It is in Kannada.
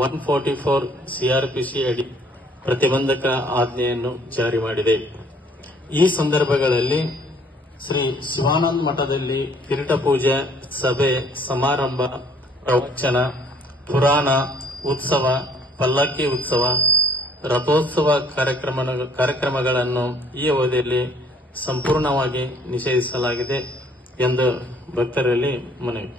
144 ಸಿಆರ್ಪಿಸಿ ಅಡಿ ಪ್ರತಿಬಂಧಕ ಆಜ್ಞೆಯನ್ನು ಜಾರಿ ಮಾಡಿದೆ. ಈ ಸಂದರ್ಭಗಳಲ್ಲಿ ಶ್ರೀ ಶಿವಾನಂದ ಮಠದಲ್ಲಿ ಕಿರೀಟ ಪೂಜೆ, ಸಭೆ, ಸಮಾರಂಭ, ಪ್ರವಚನ, ಪುರಾಣ ಉತ್ಸವ, ಪಲ್ಲಕ್ಕಿ ಉತ್ಸವ, ರಥೋತ್ಸವ ಕಾರ್ಯಕ್ರಮಗಳನ್ನು ಈ ಅವಧಿಯಲ್ಲಿ ಸಂಪೂರ್ಣವಾಗಿ ನಿಷೇಧಿಸಲಾಗಿದೆ ಎಂದು ಭಕ್ತರಲ್ಲಿ ಮನವಿ.